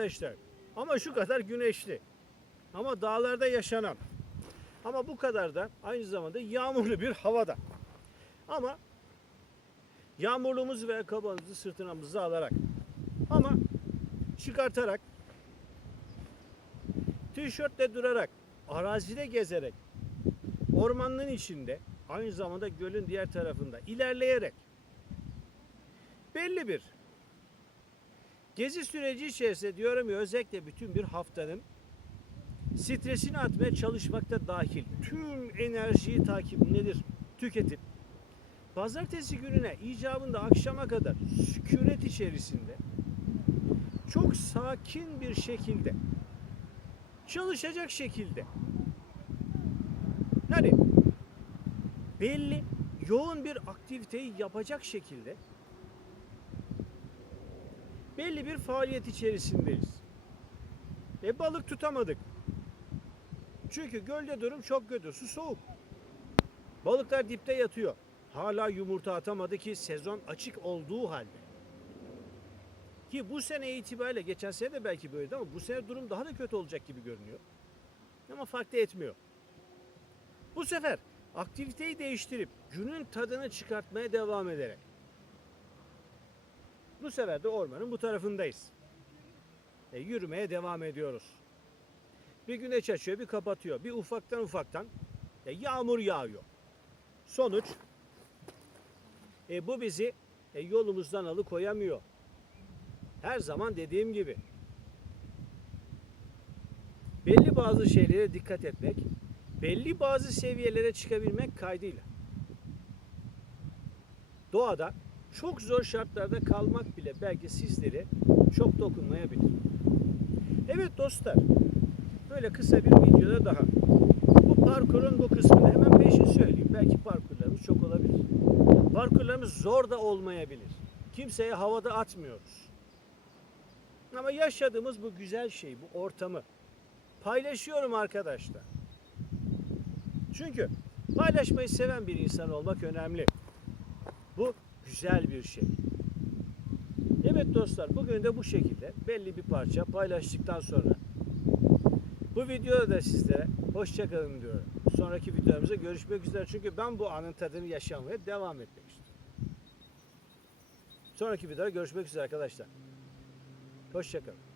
arkadaşlar. Ama şu kadar güneşli. Ama dağlarda yaşanan. Ama bu kadar da aynı zamanda yağmurlu bir havada. Ama yağmurluğumuzu ve kabanımızı sırtınamızı alarak ama çıkartarak tişörtle durarak arazide gezerek ormanın içinde aynı zamanda gölün diğer tarafında ilerleyerek belli bir gezi süreci içerisinde diyorum ya özellikle bütün bir haftanın stresini atmaya çalışmakta dahil. Tüm enerjiyi takip nedir? Tüketip pazartesi gününe icabında akşama kadar sükunet içerisinde çok sakin bir şekilde çalışacak şekilde yani belli yoğun bir aktiviteyi yapacak şekilde belli bir faaliyet içerisindeyiz. E balık tutamadık. Çünkü gölde durum çok kötü. Su soğuk. Balıklar dipte yatıyor. Hala yumurta atamadı ki sezon açık olduğu halde. Ki bu sene itibariyle geçen sene de belki böyleydi ama bu sene durum daha da kötü olacak gibi görünüyor. Ama fark da etmiyor. Bu sefer aktiviteyi değiştirip günün tadını çıkartmaya devam ederek bu sefer de ormanın bu tarafındayız. E, yürümeye devam ediyoruz. Bir güneş açıyor, bir kapatıyor. Bir ufaktan ufaktan e, yağmur yağıyor. Sonuç e, bu bizi e, yolumuzdan alıkoyamıyor. Her zaman dediğim gibi belli bazı şeylere dikkat etmek, belli bazı seviyelere çıkabilmek kaydıyla doğada çok zor şartlarda kalmak bile belki sizleri çok dokunmayabilir. Evet dostlar, böyle kısa bir videoda daha. Bu parkurun bu kısmını hemen peşin söyleyeyim. Belki parkurlarımız çok olabilir. Parkurlarımız zor da olmayabilir. Kimseye havada atmıyoruz. Ama yaşadığımız bu güzel şey, bu ortamı paylaşıyorum arkadaşlar. Çünkü paylaşmayı seven bir insan olmak önemli. Bu güzel bir şey. Evet dostlar bugün de bu şekilde belli bir parça paylaştıktan sonra bu videoda da sizlere hoşçakalın diyorum. Sonraki videolarımızda görüşmek üzere. Çünkü ben bu anın tadını yaşamaya devam etmek istiyorum. Sonraki videoda görüşmek üzere arkadaşlar. Hoşçakalın.